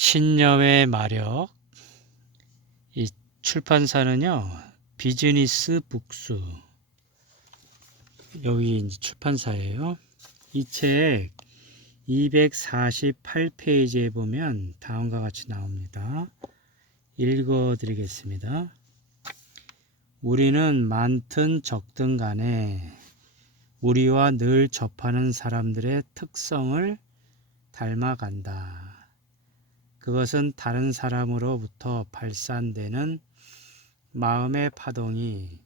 신념의 마력. 이 출판사는요, 비즈니스 북스. 여기 출판사예요. 이 책 248페이지에 보면 다음과 같이 나옵니다. 읽어 드리겠습니다. 우리는 많든 적든 간에 우리와 늘 접하는 사람들의 특성을 닮아간다. 그것은 다른 사람으로부터 발산되는 마음의 파동이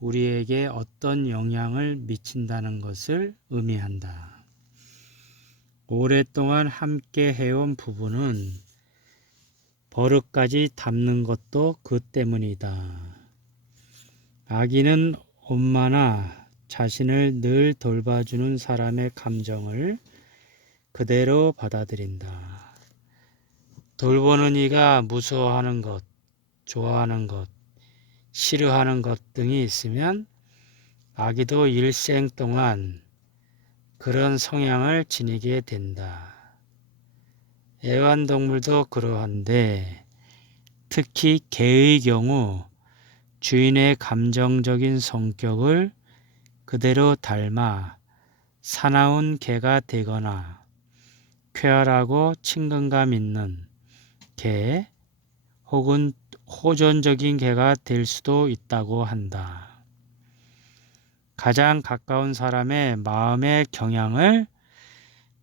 우리에게 어떤 영향을 미친다는 것을 의미한다. 오랫동안 함께 해온 부부는 버릇까지 닮는 것도 그 때문이다. 아기는 엄마나 자신을 늘 돌봐주는 사람의 감정을 그대로 받아들인다. 돌보는 이가 무서워하는 것, 좋아하는 것, 싫어하는 것 등이 있으면 아기도 일생 동안 그런 성향을 지니게 된다. 애완동물도 그러한데 특히 개의 경우 주인의 감정적인 성격을 그대로 닮아 사나운 개가 되거나 쾌활하고 친근감 있는 개 혹은 호전적인 개가 될 수도 있다고 한다. 가장 가까운 사람의 마음의 경향을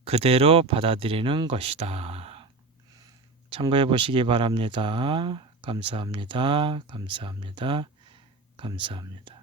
그대로 받아들이는 것이다. 참고해 보시기 바랍니다. 감사합니다. 감사합니다. 감사합니다.